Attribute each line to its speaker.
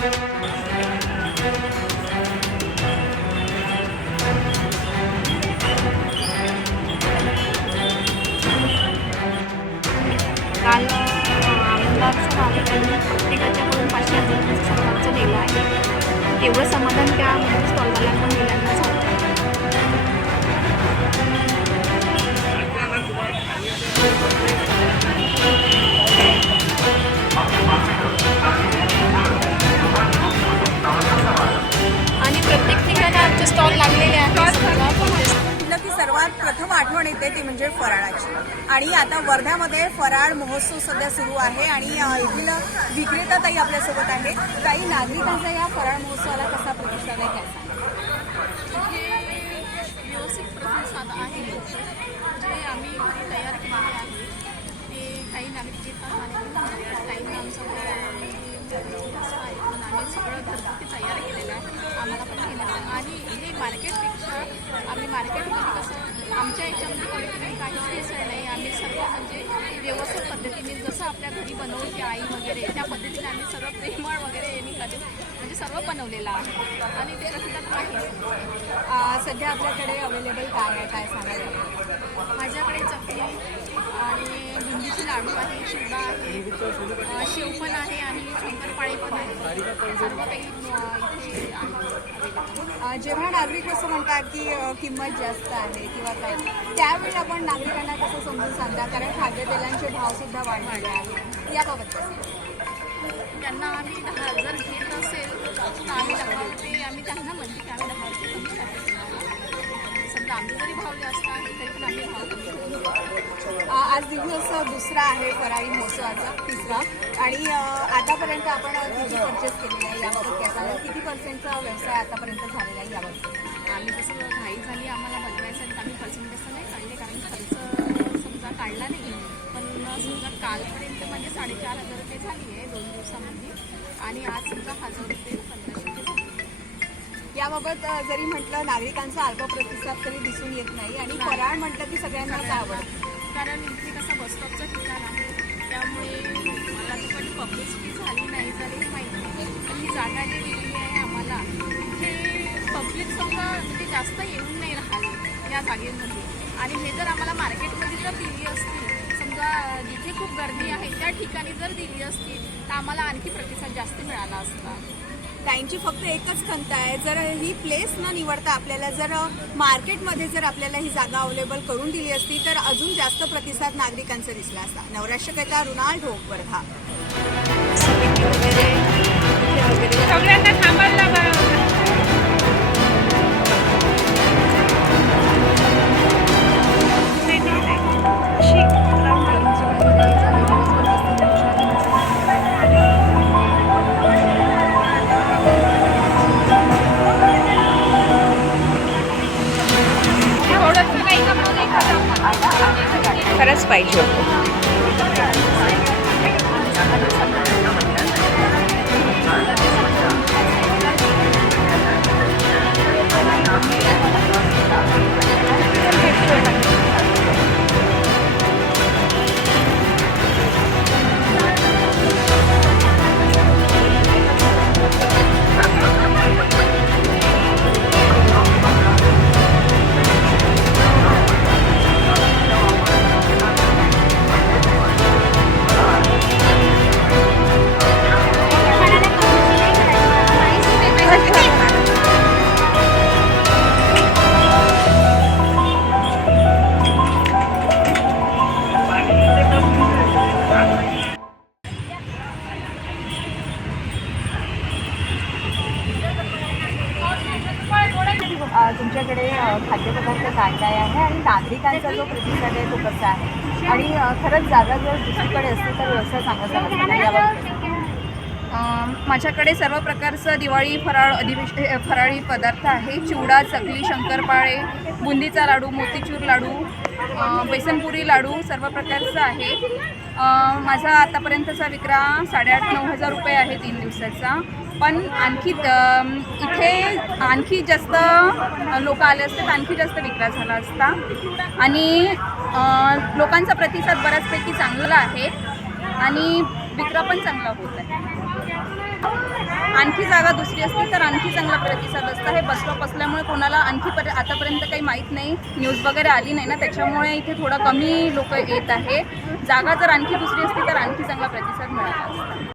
Speaker 1: काल आमदारचं नाव प्रत्येकाच्याकडून पाचशे हजार दिलं आहे. तेवढं समाधान त्या स्टॉलवाल्यांना मुलांना झालं
Speaker 2: आठवण येते ती म्हणजे फराळाची. आणि आता वर्ध्यामध्ये फराळ महोत्सव सध्या सुरू आहे आणि येथील विक्रेता ताई आपल्यासोबत आहे काही नागरिकांचा या फराळ महोत्सवाला कसा प्रतिसाद आहे
Speaker 1: त्याचा पद्धतीने जसं आपल्या घरी बनवते आई वगैरे त्या पद्धतीने आम्ही सर्व प्रेमळ वगैरे यांनी कधी सर्व बनवलेलं आहे. आणि ते प्रतिसाद आहे.
Speaker 2: सध्या आपल्याकडे अवेलेबल काय आहे काय सांगायला
Speaker 1: माझ्याकडे चकली आणि बुंदीचे लाडू आहे चिवडा आहे शेव पण आहे आणि शंकरपाळी पण आहे. सर्व काही इथे आहे.
Speaker 2: जेव्हा नागरिक असं म्हणतात की किंमत जास्त आहे किंवा काय त्यावेळी आपण नागरिकांना कसं समजून सांगता? कारण खाद्यतेलांचे भावसुद्धा वाढले आहेत याबाबत
Speaker 1: त्यांना आम्ही दहा जर घेत असेल तर आम्ही दहा रुपये आम्ही त्यांना म्हणते की आम्ही दहा रुपये कमी करतो समजा आम्ही जरी भाव जास्त आहे तरी पण आम्ही भाव कमी
Speaker 2: आज दिवस दुसरा आहे फराळी महोत्सवाचा तिसरा. आणि आतापर्यंत आपण किती परचेस केलेला आहे याबाबत काय किती पर्सेंटचा व्यवसाय आतापर्यंत झालेला आहे याबाबत
Speaker 1: आम्ही जसं घाई झाली आम्हाला बनवायचं आणि आम्ही पर्सेंट तर नाही काढले कारण खर्च समजा काढला नाही. कालपर्यंत म्हणजे साडेचार हजार रुपये झाली आहे दोन दिवसामध्ये. आणि आज समजा हजार रुपये पंधराशे रुपये झाले.
Speaker 2: याबाबत जरी म्हटलं नागरिकांचा अल्प प्रतिसाद तरी दिसून येत नाही. आणि फराळ म्हटलं की सगळ्यांनाच आवडतं.
Speaker 1: कारण इथे कसं बसस्टॉपचं ठिकाण आहे. त्यामुळे मला पण पब्लिसिटी झाली नाही झाली हे माहिती पण ही जागा जी दिलेली आहे आम्हाला. इथे पब्लिक समजा म्हणजे जास्त येऊन नाही राहिली या जागेमध्ये. आणि हे जर आम्हाला मार्केटमध्ये जर दिली असती. जिथे खूप गर्दी आहे त्या ठिकाणी जर दिली असती तर आम्हाला आणखी प्रतिसाद जास्त मिळाला असता.
Speaker 2: त्यांची फक्त एकच खंत आहे. जर ही प्लेस न निवडता आपल्याला जर मार्केटमध्ये जर आपल्याला ही जागा अवेलेबल करून दिली असती तर अजून जास्त प्रतिसाद नागरिकांचा दिसला असता. नवराष्ट्रकथा रुणाल ढोक वर्धा पाहिजे होतं. तुमच्याकडे खाद्यपदार्थ काय काय आहे आणि नागरिकांचा जो प्रतिसाद आहे तो कसा आहे? आणि खरंच जागा जर दुसरीकडे असते तर व्यवसाय सांगत झाला
Speaker 3: माझ्याकडे सर्व प्रकारचं दिवाळी फराळ अधिवेश फराळी पदार्थ आहे. चिवडा चकली शंकरपाळे बुंदीचा लाडू मोतीचूर लाडू बेसनपुरी लाडू सर्व प्रकारचं आहे. माझा आतापर्यंतचा विक्रा साडेआठ नऊ हजार रुपये आहे तीन दिवसाचा. पण आणखी इथे आणखी जास्त लोक आले असते आणखी जास्त विक्रा झाला असता. आणि लोकांचा प्रतिसाद बऱ्याचपैकी चांगला आहे आणि विक्रा पण चांगला होत आहे.
Speaker 2: आणखी जागा दुसरी असती तर आणखी चांगला प्रतिसाद असता. हे बसस्टॉप असल्यामुळे कोणाला आणखी पर आतापर्यंत काही माहीत नाही. न्यूज वगैरे आली नाही ना त्याच्यामुळे इथे थोडं कमी लोक येत आहे. जागा जर आणखी दुसरी असती तर आणखी चांगला प्रतिसाद मिळाला असता.